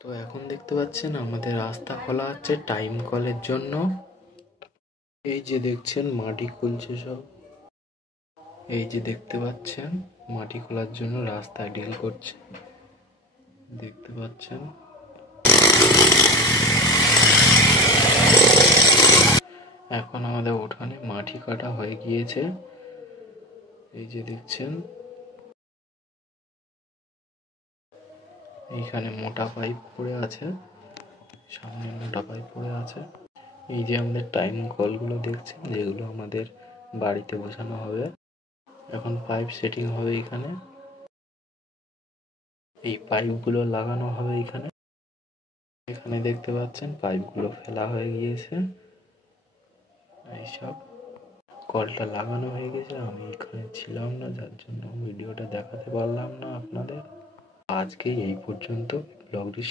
তো এখন দেখতে পাচ্ছেন আমাদের রাস্তা খোলা হচ্ছে টাইম কলের জন্য। এই যে দেখছেন মাটি খুলছে সব। এই যে দেখতে পাচ্ছেন মাটি খোলার জন্য রাস্তা ডিল করছে, দেখতে পাচ্ছেন। এখন আমাদের উঠানে মাটি কাটা হয়ে গিয়েছে। এই যে দেখছেন এইখানে মোটা পাইপ পড়ে আছে, সামনে মোটা পাইপ পড়ে আছে। এই যে আমাদের টাইম কলগুলো দেখছেন, যেগুলো আমাদের বাড়িতে বসানো হবে। এখন পাইপ সেটিং হবে এখানে, এই পাইপগুলো লাগানো হবে এখানে। এখানে দেখতে পাচ্ছেন পাইপগুলো ফেলা হয়ে গিয়েছে। এইসব কলটা লাগানো হয়ে গেছে, আমি এখানে ছিলাম না, যার জন্য ভিডিওটা দেখাতে পারলাম না আপনাদের। আজকে এই পর্যন্ত ব্লগটি